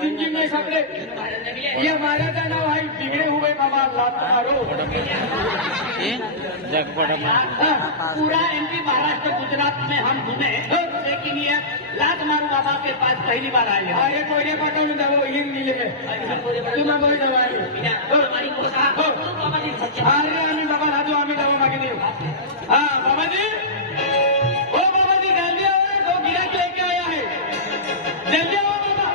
सिंगिंग में सापडे ये महाराजा नाव आहे बिगड़े हुए बाबा लात मारो पूरा एमपी महाराष्ट्र गुजरात में हम घूमे लेकिन ये लात मारू बाबा के पास पहली बार आए अरे कोयले पाठवून द्यावं हिंदी लिखे तुम्हा बोल जावा अरे आम्ही बाबा राजू आम्ही जाऊ मागे देऊ हा बाबाजी ओ बाबाजी जल्दी आओ तो गिराक लेके आया है जल्दी आओ बाबा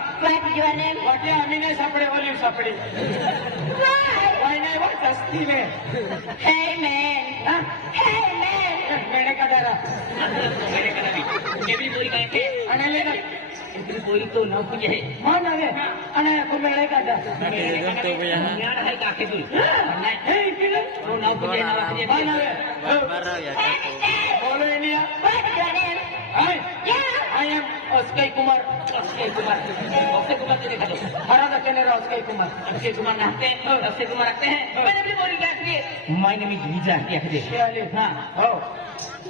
वाटे आम्ही नाही सापडे ओलिव सापडे वाय नाही वा सस्ती में Hey man, hey man. मेणे का दारा केवी बोरी काय के आणि लेना इतनी बोरी तो न कुछ है हाँ ना रे आणि को मेणे का दा यार है का के तू नहीं हे किने वो न कुछ है ना कुछ हाँ ना है रे बोलो India What's your name? Hi Yeah. I am अस्कई कुमार अक्षय कुमार ने देखा तो हरा दक्षिण अस्कई कुमार अक्षय कुमार नहाते हैं अक्षय कुमार रखते हैं मैंने अपनी बोरी क्या की माय नेम इज वीजा क्या है शिवाली हाँ हो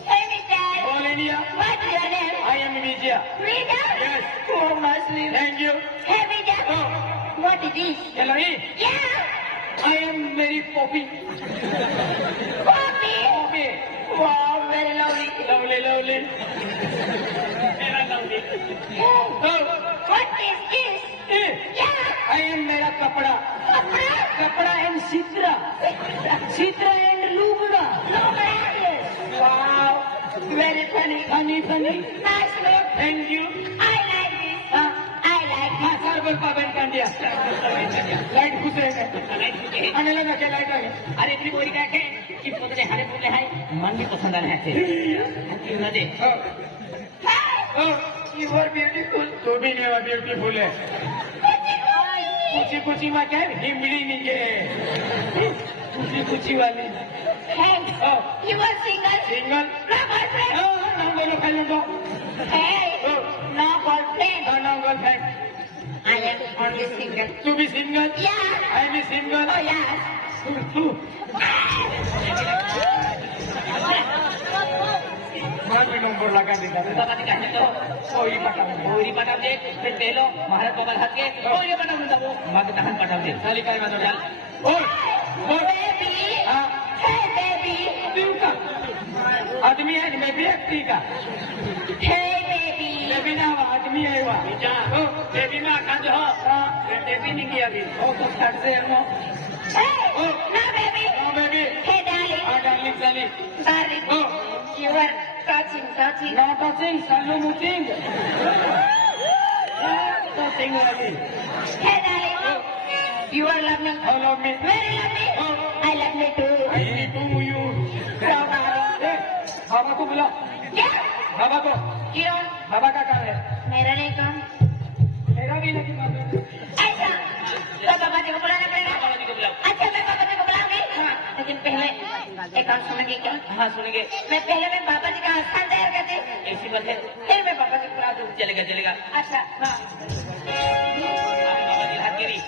Hey mister. बोल India What's your name? I am Vijay Rita. Yes Oh, nice name. Thank you Hey Rita. Oh. What is this? Hello ई Yeah. आई एम मेरी Poppy Poppy. Poppy Wow, very lovely. Lovely lovely मेरा lovely Oh, हो what is this? Yeah. I am मेरा कपड़ा Papa. कपड़ा and Chitra Chitra and लुगड़ा Look at this. Wow very funny funny funny Nice look. Thank you I like this. I like हाँ this. Sir बोल पाबन कांडिया लाइट खुसे आने लगा के लाइट आ गया अरे इतनी बोरी क्या के कि पोतरे हरे फूले है मन भी पसंद आने हैं क्यों ना दे Oh, you are beautiful. तू भी नहीं ब्यूटीफुल है कुची कुची में क्या है हिमड़ी नहीं है कुची कुची वाली Thanks. Oh. You are single? Single No boyfriend? नाम बोलो खाली दो Hey. Oh. No boyfriend. नाम girlfriend I am only single. तू भी सिंगल Yeah. आई भी सिंगल Oh yes. तू मैं भी नंबर लगा देगा बाबा ने कहने तो कोई पता नहीं बोरी पटाव दे फिर तेलो महाराज बाबा हाथ के बोरी पटाव दे वो मग दहन पटाव दे साली काय माझं डाल ओ Baby. हाँ Hey baby. तू का आदमी है मैं भी व्यक्ति का Hey baby. बेबी ना आदमी है वहाँ ओ बेबी में आखा जो हाँ बेबी नहीं किया अभी ओ तो छट से हम Hey. Oh. No baby. हाँ बेबी Hey darling. हाँ डार्लिंग साली Darling. ओ You are touching. ना टचिंग सालू मुचिंग टचिंग वाली Hey darling. You are lovely. How love me Very lovely. Oh. I love you too. I need to you So darling. ए बाबा को बुला Yeah. बाबा को क्यों? बाबा का काम है मेरा नहीं काम. मेरा भी नहीं काम है ऐसा तो बाबा जी को बुलाना पड़ेगा. बाबा जी को बुलाओ अच्छा मैं बाबा जी को बुलाऊंगी. लेकिन पहले एक बात सुनेंगे क्या? हाँ सुनेंगे मैं पहले मैं बाबा जी का स्थान तैयार करती. ऐसी बात है फिर मैं बाबा जी को बुला दूँ. चलेगा चलेगा अच्छा हाँ. बाबा जी हाथ करी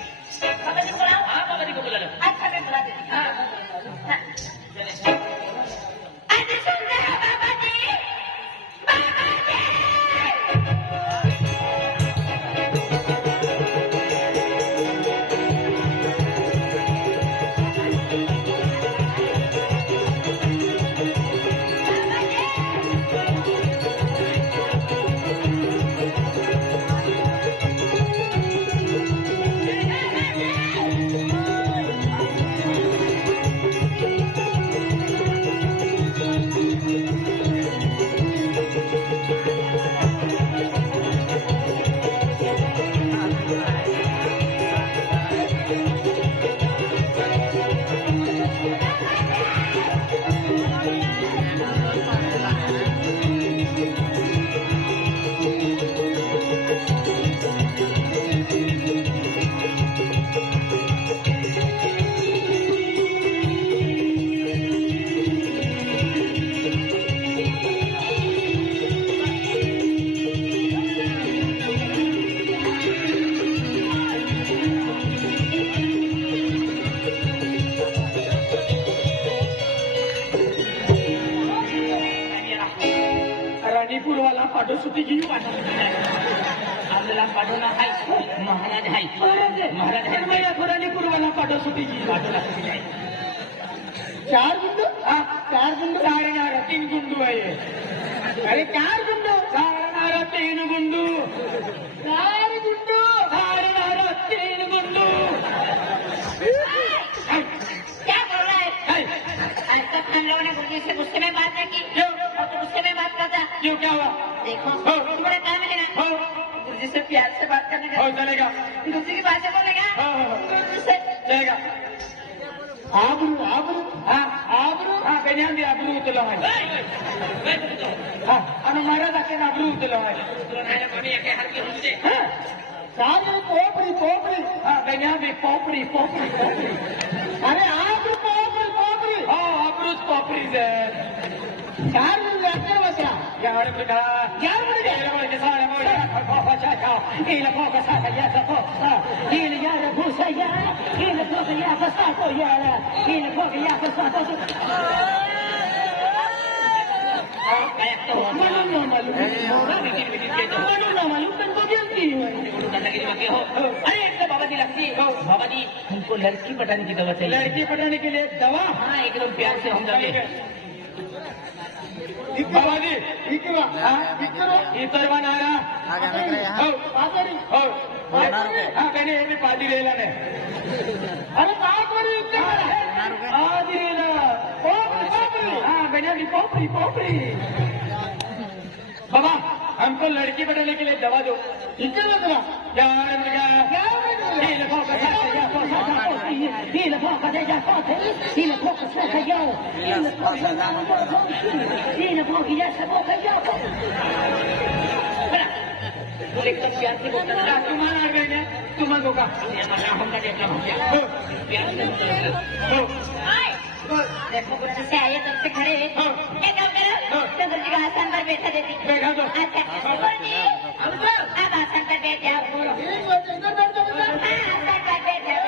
बाबा जी को बुलाओ. हाँ बाबा जी को बुला लो अच्छा मैं बुला देती. हाँ. हाँ. चले आज सुनते हो बाबा जी? बाबा जी. राणीपूरवाला पाठोसुती घेऊ आपल्याला पाठवला आहे महाराज आहे महाराज आहे राणीपूरवाला पाठोसुती घेऊ पाठवला आहे 4 गुंडू 4 गुंडू 3 गुंडू आहे अरे 4 गुंडू 3 गुंडू 4 गुंडू 3 गुंडू क्या बोल रहा है आज तक हम लोगों ने गुरुजी से गुस्से में बात नहीं की क्यों और तो गुस्से में बात करता क्यों क्या हुआ देखो हाँ। तुम्हारा काम है ना हाँ गुरुजी से प्यार से बात करने का हाँ चलेगा गुरुजी की भाषा बोलेगा हाँ, हाँ, हाँ। गुरुजी से चलेगा आबरू बेन्यान आबरू उतलो है आणि महाराज आखे आबरू उतलो है सारे पोपरी बेन्यान पोपरी अरे आबरू पोपरी आबरूच पोपरी से 4 मिनिट अक्कर बसला यार बेटा यार बेटा सारे मोडा खफा छा इला फोका सा या सफो इला यार भूसा या इला फोका या बसा तो यार इला फोका या बसा तो मालूम तुमको जल्दी अरे एक बाबा जी लगती बाबा जी हमको लड़की पटाने की दवा चाहिए लड़की पटाने के लिए दवा हाँ एकदम प्यार से हम दबे बाबा जी इतर बनाना मैंने ये भी पादी लेला ने अरे पादी पोपरी बाबा हमको लड़की पटाने के लिए दवा दो प्यार से बोलता है तुम्हारा तुम्हारा होगा देखो गुरुजी से आए तब से खड़े एक काम करो तो गुरुजी को आसन पर बैठा देती बैठा दो अच्छा गुरुजी अब आसन पर बैठ जाओ आसन पर बैठ जाओ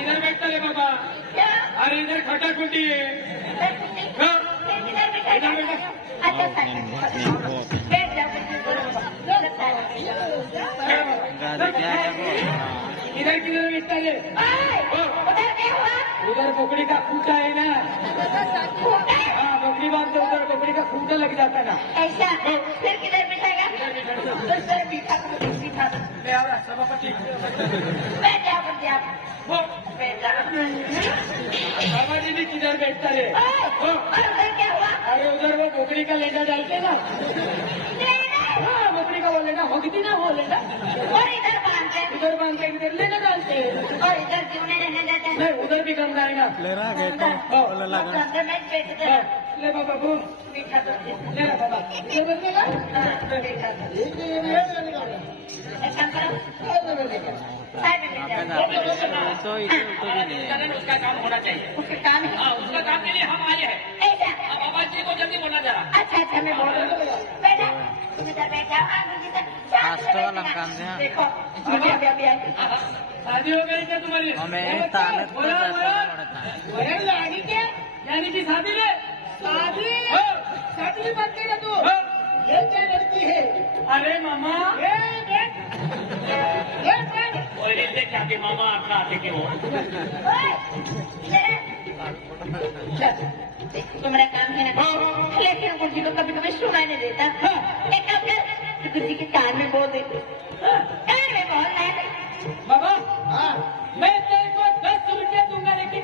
इधर बैठता है बाबा क्या अरे इधर खटा खुटी है इधर बैठा अच्छा बैठ जाओ इधर किधर बैठता है उधर क्या हुआ उधर बकरी का खूटा है ना हाँ बकरी बांधते उधर बकरी का खूटा लग जाता है ना ऐसा फिर किधर बिठाएगा उधर बिठा मैं आ रहा सभापति बैठ जाओ गुरुजी आप बैठ जाओ बाबा जी भी किधर बैठता है और उधर क्या हुआ अरे उधर वो बकरी का लेंडा डालते ना हाँ बकरी का वो लेंडा होगी ना वो लेंडा और इधर बांधते उधर बांधते इधर लेंडा डालते और इधर क्यों नहीं रहने देते नहीं उधर भी कम जाएगा अंदर में बैठते हाँ, ले बाबा वो बिठा दो ले ला बाबा ये बैठेगा बिठा दो एक काम करो साइड में बैठ जाओ उसका काम होना चाहिए उसके काम है हाँ उसका काम के लिए हम आए हैं ऐसा बाबा जी को जल्दी बोला जरा अच्छा मैं बोल रही हूँ बेटा तुम इधर बैठ जाओ गुरुजी से फास्ट वाला काम है। देखो मुझे अभी आई शादी हो गई क्या तुम्हारी हमें ताकत को बोला पड़ता है। अरे यानी क्या यानी कि शादी रे शादी हाँ, शादी बात कर तू हाँ। ये क्या लड़की है अरे मामा ये देख पहले से क्या कि मामा अपना आते के वो तुम्हारा काम है ना लेकिन गुरुजी को कभी कभी सुनाई नहीं देता एक काम कर गुरुजी के कान में बोल दे कान में बोलना है बाबा मैं तेरे को 10 रुपये दूंगा लेकिन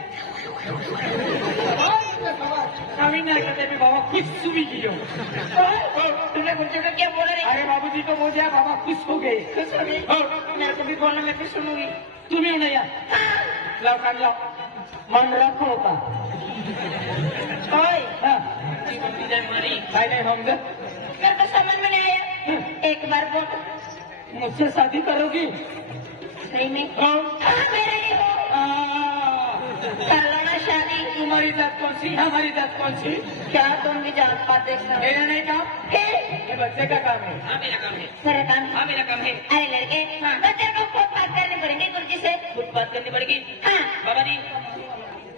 कभी नहीं करते भी बाबा खुश सुबह की हो तुमने गुरुजी को क्या बोला रे अरे बाबूजी को बोल दिया बाबा खुश हो गए खुश हो गई मेरे को भी बोलना मैं भी सुनूंगी तुम्हें नहीं यार लाओ कान लाओ मन रखो का ओए मारी भाई नहीं होंगे मेरे को समझ में नहीं आया एक बार बोल मुझसे शादी करोगी सही में हाँ। हाँ मेरा ही हो कर लो ना शादी तुम्हारी जात कौन सी हमारी जात कौन सी क्या तुम भी जात पात देखना मेरा नहीं काम ये बच्चे का काम है हाँ मेरा काम है मेरा काम हाँ मेरा काम है अरे लड़के तो तेरे को खुद बात करनी पड़ेगी गुरुजी से कुछ बात करनी पड़ेगी हाँ बाबा जी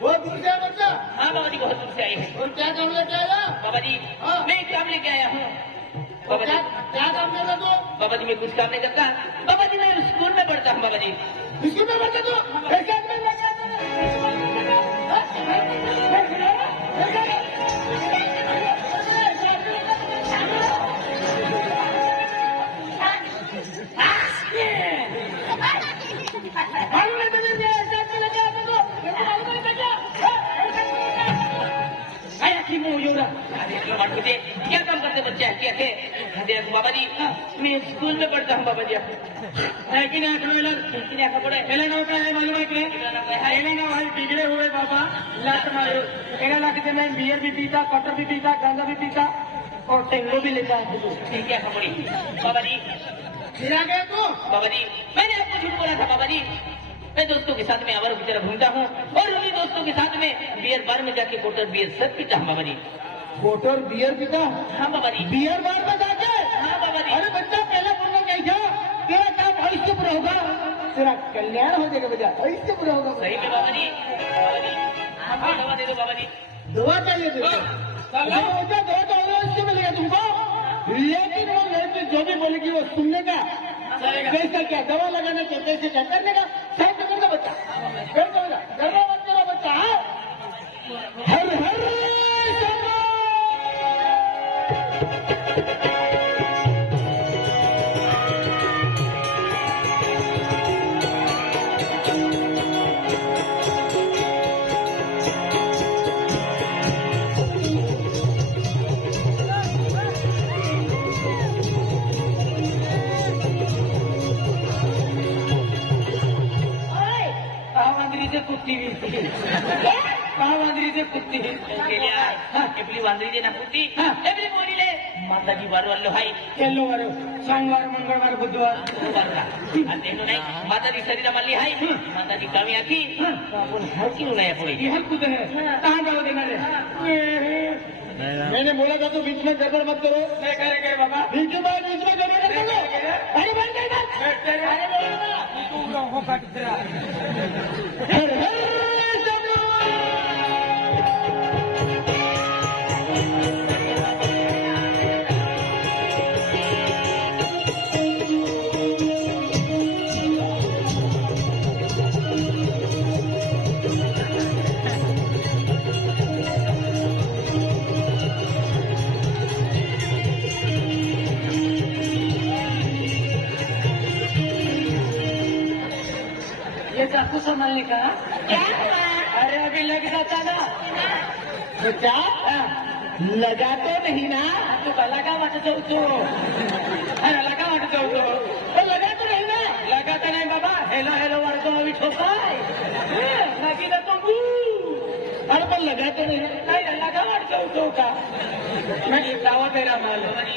वो दूर से आया बच्चा हाँ बाबा जी बहुत दूर से आए हैं और क्या काम लेके आया बाबा जी हाँ। मैं एक काम लेके आया हूँ और बाबा क्या जी क्या काम करता तू बाबा जी मैं कुछ काम नहीं करता बाबा जी मैं स्कूल में पढ़ता हूँ बाबा जी स्कूल में पढ़ता तू कैसे आदमी लेके मालूम नहीं तुम्हें ये ऐसे आदमी लेके आता तू मालूम नहीं क्या आया की मुंह योरा अरे ये बात मुझे क्या काम करते बच्चे हैं क्या अरे बाबा जी मैं स्कूल में पढ़ता हूँ बाबा जी है कि नहीं ट्रेलर कितने आखा पड़े एला नाव का है मालूम है कि एला नाव है बिगड़े हुए बाबा लात मारो एला ना कि मैं बियर भी पीता कटर भी पीता गांजा भी पीता और टेंगो भी लेता हूँ ठीक है खबड़ी बाबा जी फिर आ गया तू बाबा जी मैंने आपको झूठ बोला था बाबा जी मैं दोस्तों के साथ में आवारों की तरह घूमता हूँ और उन्हीं दोस्तों के साथ में बियर बार में जाके बोतल बियर सब पीता हूँ बाबा जी मोटर बियर पीता हाँ बाबा जी बियर बार में जाके हाँ बाबा जी अरे बच्चा पहले बोलना नहीं था तेरा काम भविष्य पूरा होगा तेरा कल्याण हो जाएगा बेटा भविष्य पूरा होगा सही में बाबा जी आपको दवा दे दो बाबा जी दवा चाहिए तुझे बेटा दवा तो अवश्य मिलेगा तुमको लेकिन वो लड़की जो भी बोलेगी वो सुनने का कैसे क्या दवा लगाने को कैसे क्या करने का सब तो करना बच्चा कर दो गर्भवती तेरा बच्चा हर हर शंभो। वांदरीचे कुत्ती वांदरीचे कुत्ती एपली वांदरीचे ना कुत्ती एपली बोलीले माताजी वार वालो हाय केल्लो वारो सोमवार मंगळवार बुधवार आणि तेनो नाही माताजी शरीरा मारली हाय माताजी कामी आखी आपण हरकी नाही आपण ये हल कुछ है कहाँ दवा देना है मैंने बोला था तो बीच में गड़बड़ मत करो नहीं करेंगे बाबा बीच में गड़बड़ मत करो अरे बंद कर मत अरे हर हर शंभो। ये चाकू संभालने का क्या हुआ अरे अभी लग जाता ना तो क्या लगा तो नहीं ना तू का लगा वाट जाऊ तो लगा वाट जाऊ तो लगा तो नहीं ना लगा तो नहीं बाबा हेलो हेलो वाटतो अभी ठोकाय लगी ना तो अरे पण लगा तो नहीं लगा वाट जाऊ तो का मैं दावा दे रहा माल बाबा जी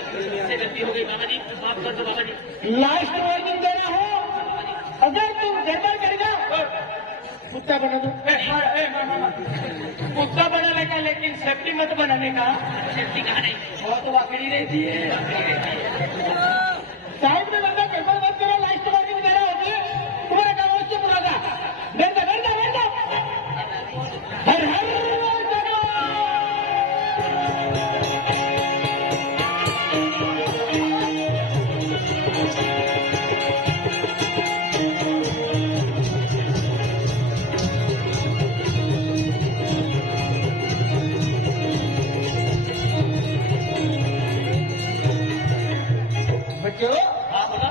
से गलती हो गई बाबा जी माफ कर दो बाबा जी लास्ट वार्निंग दे रहा हूँ अगर तुम गड़बड़ करेगा कुत्ता बना दो कुत्ता बनाने का लेकिन सेफ्टी मत बनाने का सेफ्टी कहा नहीं बहुत वाकड़ी रहती है साइड में बंदा गड़बड़ मत करो लास्ट वार्निंग दे रहा होगी तुम्हारा काम उससे पूरा था बैठा बैठा बैठा हर हर बच्चों हाँ बोला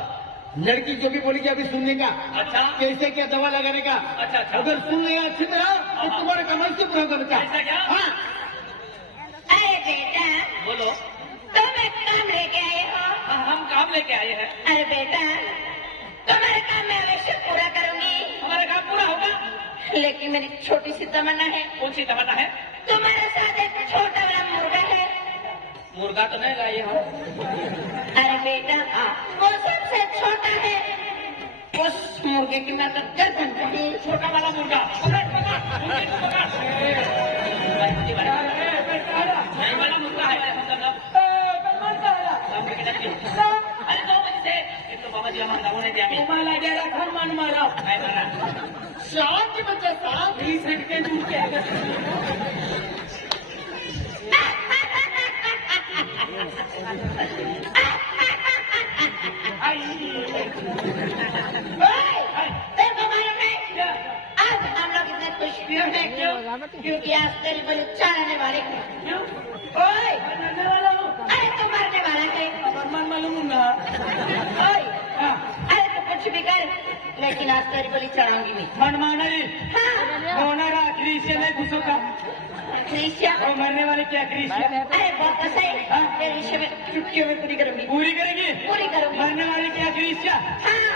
लड़की जो भी बोलेगी अभी सुनने का अच्छा कैसे क्या दवा लगाने का अच्छा अच्छा अगर सुन लिया अच्छी तरह तो तुम्हारा कमाई से पूरा होगा बच्चा ऐसा क्या? हाँ अरे बेटा बोलो तुम एक काम लेके आए हो हाँ हम काम लेके आए हैं अरे बेटा तुम्हारा काम मैं अवश्य पूरा करूंगी हमारा काम पूरा होगा लेकिन मेरी छोटी सी तमन्ना है कौन सी तमन्ना है तुम्हारे साथ एक छोटा बड़ा मुर्गा है मुर्गा तो नहीं लाए हम अरे बेटा वो सबसे छोटा है उस मुर्गे की मैं तो गर्दन कटी छोटा वाला मुर्गा नहीं वाला मुर्गा है अरे 2 बजे से एक तो बाबा जी हमारा गाँव नहीं दिया तुम्हाला जरा खन मान मारा काय मारा शांत बच्चा साहब 20 मिनट के दूर के तेरे को मालूम है आज हम लोग इतने खुश क्यों हैं क्योंकि आज तेरी बलि चढ़ाने वाले हैं। ओए मरने वाला हूँ अरे तू मरने वाला है। मन मालूम हूँ ना ओए अरे तू कुछ भी कर लेकिन आज तेरी बलि चढ़ाऊंगी मैं। मन माना ही हाँ होना आखिरी से नहीं घुसो का क्रिश्चियन और मरने वाले क्या क्रिश्चियन अरे बहुत सही तेरी इच्छा में चुटकियों में पूरी करूंगी पूरी करेंगे पूरी करूंगी। मरने वाले क्या क्रिश्चियन हाँ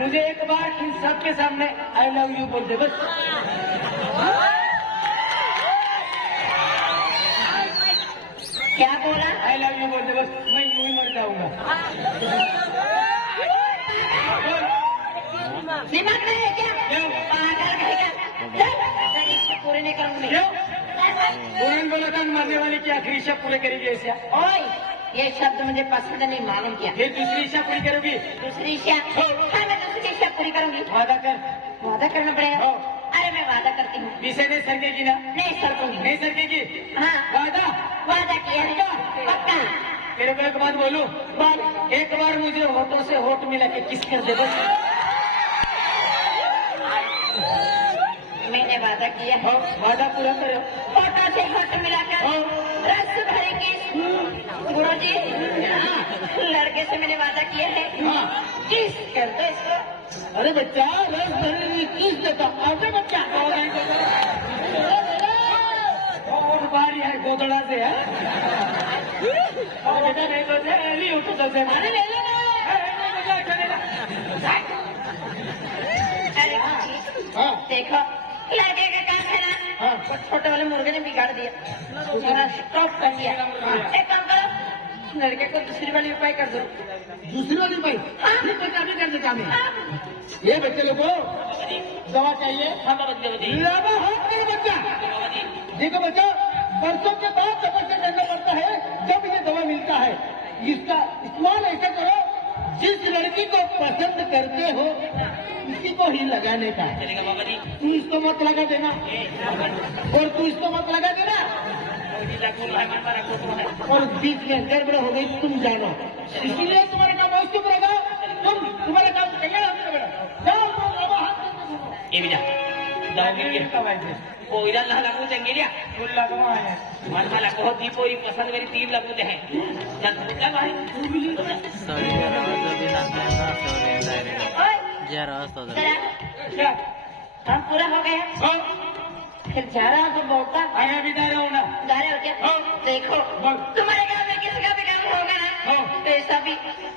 मुझे एक बार इन सबके सामने आई लव यू बोल दे बस क्या बोला आई लव यू बोल दे बस मैं यूं ही मर जाऊंगा दिमाग नहीं है क्या क्यों? पागल कहेगा चल तेरी इच्छा पूरी नहीं करूंगी क्यों? मैं। उन्होंने बोला था मरने वाले क्या आखिरी इच्छा पूरे करेगी ऐसा ओए ये शब्द मुझे पसंद नहीं मालूम किया। फिर दूसरी इच्छा पूरी करोगी दूसरी इच्छा हाँ मैं दूसरी इच्छा पूरी करूंगी। वादा कर वादा करना पड़ेगा। हो। अरे मैं वादा करती हूँ पीछे नहीं सरकेगी ना नहीं सरकूंगी। नहीं सरकेगी हाँ वादा वादा किया है पक्का। तेरे को एक बात बोलूं बोल एक बार मुझे होठों से होठ मिला के किस कर दे बस मैंने वादा किया है हो, वादा पूरा करो फोटो से फोटो मिलाकर हो। रस भरे की गुरु जी लड़के से मैंने वादा किया है हाँ। किस कर दो इसको। अरे बच्चा रस भरने में किस देता आगे बच्चा और बारी है गोदड़ा से है और बेटा नहीं तो से नहीं उठ तो से अरे ले लो ना। अरे हाँ देखो लड़के का काम है ना हाँ। वो छोटे वाले मुर्गे ने बिगाड़ दिया मेरा स्टॉप कर दिया। एक काम करो लड़के को दूसरी वाली उपाय कर दो। दूसरी वाली भाई हाँ। ये बच्चा भी कर देता मैं ये बच्चे लोगों दवा चाहिए हाँ बाबा जी लावा हाथ मेरे बच्चा देखो बच्चा बरसों के बाद तपस्या करना पड़ता है जब ये दवा मिलता है इसका इस्तेमाल ऐसा करो जिस लड़की को पसंद करते हो उसी को ही लगाने का है। चलेगा बाबा जी तू इसको मत लगा देना और तू इसको मत लगा देना और बीच में गड़बड़ हो गई तुम जानो इसीलिए तुम्हारे काम बहुत चुप रहेगा तुम्हारे काम कल्याण हमने बड़ा जाओ लावा हाथ ये भी जा जाओ गिर गया ओ इधर ला लागू देंगे क्या फूल लगवा है मन मला कहो दी पोरी पसंद मेरी तीन लगू दे हैं जब क्या भाई सॉरी जरा तो दिन आते हैं ना सॉरी डायरेक्ट ओए जरा तो जरा क्या काम पूरा हो गया हाँ फिर जा रहा तो बोलता आया भी जा रहा हूँ ना जा रहे हो क्या हाँ। देखो बोल। तुम्हारे गाँव में किसी का भी काम होगा ना हाँ। तो ऐसा भी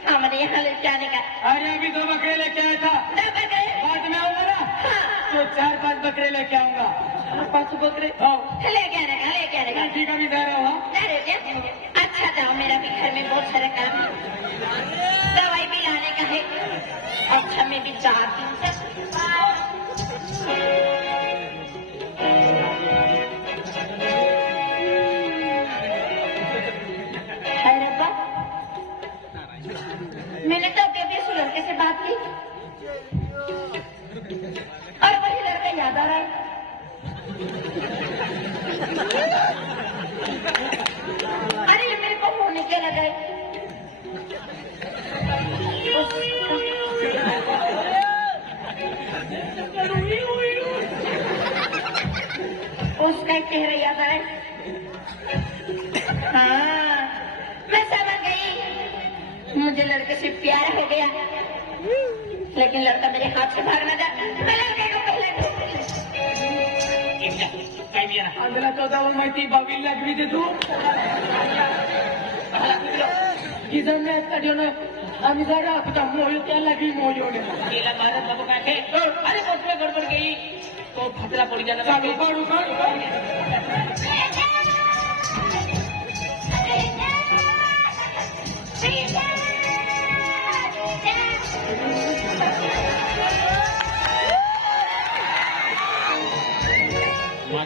हमारे यहाँ ले जाने का अरे अभी 2 बकरे लेके आया था ना बकरे बाद में आऊंगा ना हाँ तो 4-5 बकरे लेके आऊंगा 5 बकरे हाँ लेके आने का लेके आने का। ठीक है अभी जा रहा हूँ हाँ? जा रहे हो क्या अच्छा जाओ मेरा भी घर में बहुत सारा काम है दवाई भी लाने का है अच्छा मैं भी चाहती हूँ अरे रब्बा, मैंने तो अभी उस लड़के से बात की और वही लड़का याद आ रहा है। अरे ये मेरे को होने क्या लगा है उसका चेहरा याद आया। हाँ मैं समझ गई मुझे लड़के से प्यार हो गया लेकिन लड़का मेरे हाथ से भागना था मैं लड़के को पहले एक जा काय भी ना आंध्रा 14 माहिती 22 लाख भी दे तू किधर में स्टडियो में आम्ही जा रहा होता मोयो क्या लगी मोयो ने केला भारत बाबू काय थे अरे बसला गडबड गई तो खतरा पड़ी जाना चालू काढू मत कर लो यार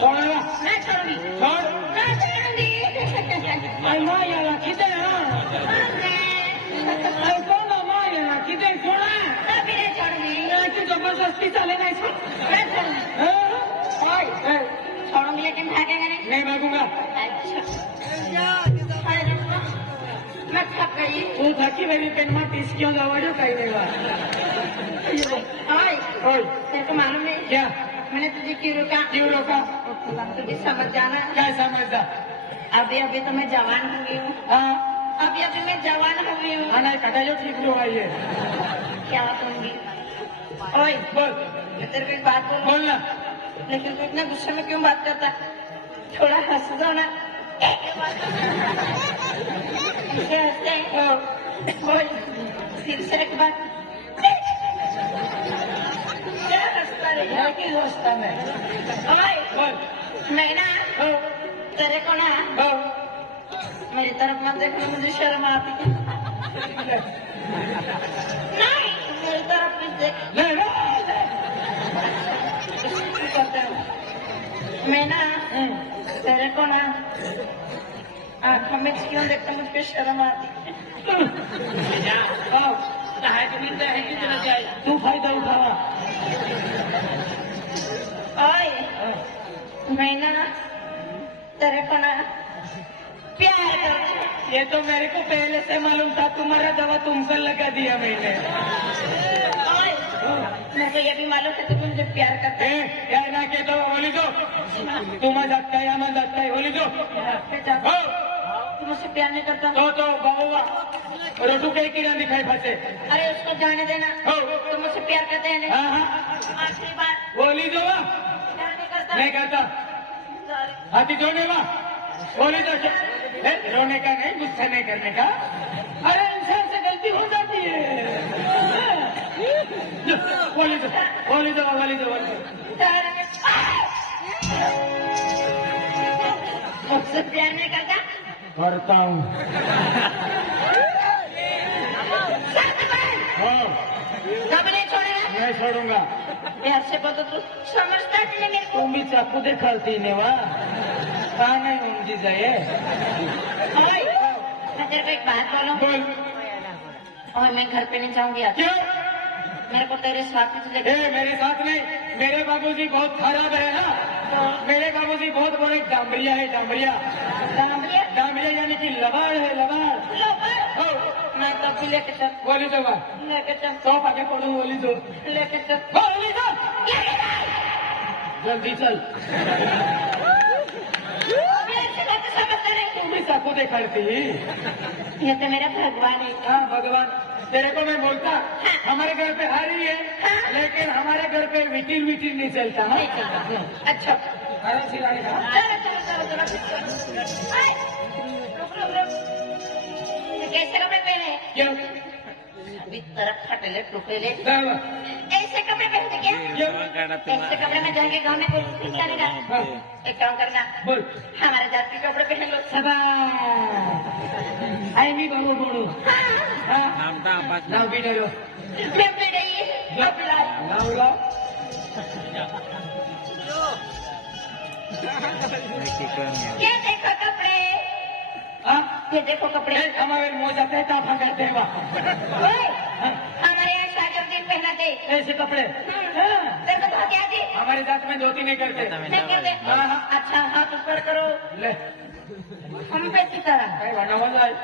कोणाला मैं छोड़ूंगी कोण मैं छोड़ूंगी आई मायाला किती आई कोण मायाला किती सोडा अभी नहीं छोड़ूंगी याची जबरदस्त मस्ती चाले नहीं सो मैं छोड़ूंगी लेकिन भागेगा नहीं। नहीं भागूंगा। अच्छा अरे रुको, मैं थक गई। तू थकी मेरी पेन में टीस क्यों दवाड़ो कहीं नहीं बा ओए ओए तेरे को मालूम है क्या मैंने तुझे क्यों रोका? क्यों रोका तुझे समझ जाना। क्या समझदा अभी अभी तो मैं जवान हो गई हूँ। हाँ अभी अभी मैं जवान हो गई हूँ। आना कटायो ठीक लो आइए क्या होंगी? ओए बोल मैं तेरे को एक बात बोलूं, बोलना लेकिन तू इतना गुस्से में क्यों बात करता? थोड़ा हंस दो ना। कैसे हंसते हैं? बोल फिर से एक बात। क्या हंसता रही? मैं की दोस्ता में ओए बोल मैं ना ओ तेरे को ना ओ मेरी तरफ मत देखने, मुझे शर्म आती है। नहीं मेरी तरफ मत देख। ले ले ले कुछ करते हो। मैं ना तेरे को ना आंखों में क्यों देखता मुझे शर्म आती है। आओ है कि मिलता है कि चला जाए। तू फायदा उठावा ओए मैं ना तेरे को ना प्यार करती हूँ। ये तो मेरे को पहले से मालूम था तुम्हारा दवा तुमको लगा दिया मैंने ओए मेरे को ये भी मालूम है तू मुझे प्यार करता है। यार ना के दो बोली दो तुम्हारा जाता है या मैं जाता है बोली दो पे जा। हो तू मुझसे प्यार नहीं करता? तो बाबूआ रोटू के किरण दिखाई फंसे अरे उसको जाने देना। हो तुम मुझसे प्यार करते हैं हाँ नहीं? हाँ आखिरी बार बोली दो वाह प्यार नहीं करता? नहीं करता Sorry. हाथी जोड़ने वाह बोली दो रोने का नहीं गुस्सा नहीं करने का अरे इंसान से गलती हो जाती है बोली दो बोली दो बोली दो बोली दो मुझसे प्यार नहीं करता? करता हूँ हाँ कब नहीं छोड़ेगा? नहीं छोड़ूंगा प्यार से बोल तो तू समझता नहीं है मेरे को। तुम भी चाकू दिखाती ने वाह कहा नहीं उनकी जाए ओए, मैं तेरे को एक बात बोलूं? बोल और मैं घर पे नहीं जाऊंगी आज। क्यों मेरे को तेरे साथ में तुझे ए मेरे साथ नहीं मेरे बाबूजी बहुत खराब है ना मेरे बाबूजी बहुत बड़े डांबरिया है डांबरिया डांबरिया डांबरिया यानी कि लबाड़ है लबाड़ लो पर। हो मैं तब भी लेके चल बोली दो वाह लेके चल तो आगे पढ़ू बोली दो लेके चल बोली दो जल्दी चल अभी ऐसे बात समझता नहीं। तुम भी चाकू दिखाती ये तो मेरा भगवान है। हाँ भगवान तेरे को मैं बोलता हमारे घर पे हारी है लेकिन हमारे घर पे विटिल विटिल नहीं चलता नहीं चलता। अच्छा अरे सिराने का चलो चलो चलो चलो। आए, रुक रुक रुक। ये कैसे कपड़े पहने? क्यों अभी तरफ फटेले टुकड़े दावा ऐसे कपड़े पहनते क्या? ऐसे कपड़े में जाएंगे गाँव में कोई करेगा? एक काम करना बोल हमारे जात के कपड़े पहन लो। सबा आई मी बाबू बोलू हाँ नाव भी डरो मैं भी नहीं अब लाए। नाव लाओ ये देखो कपड़े, हाँ ये देखो कपड़े। हमारे मोजा कहता करते हैं वहाँ ओए, हमारे यहाँ शादियों दिन पहनाते ऐसे कपड़े तेरे को धोती आती? हमारे जात में धोती नहीं करते नहीं करते? हाँ, हाँ। अच्छा हाथ ऊपर करो ले हम पे की तरह। कहीं वरना मजा आए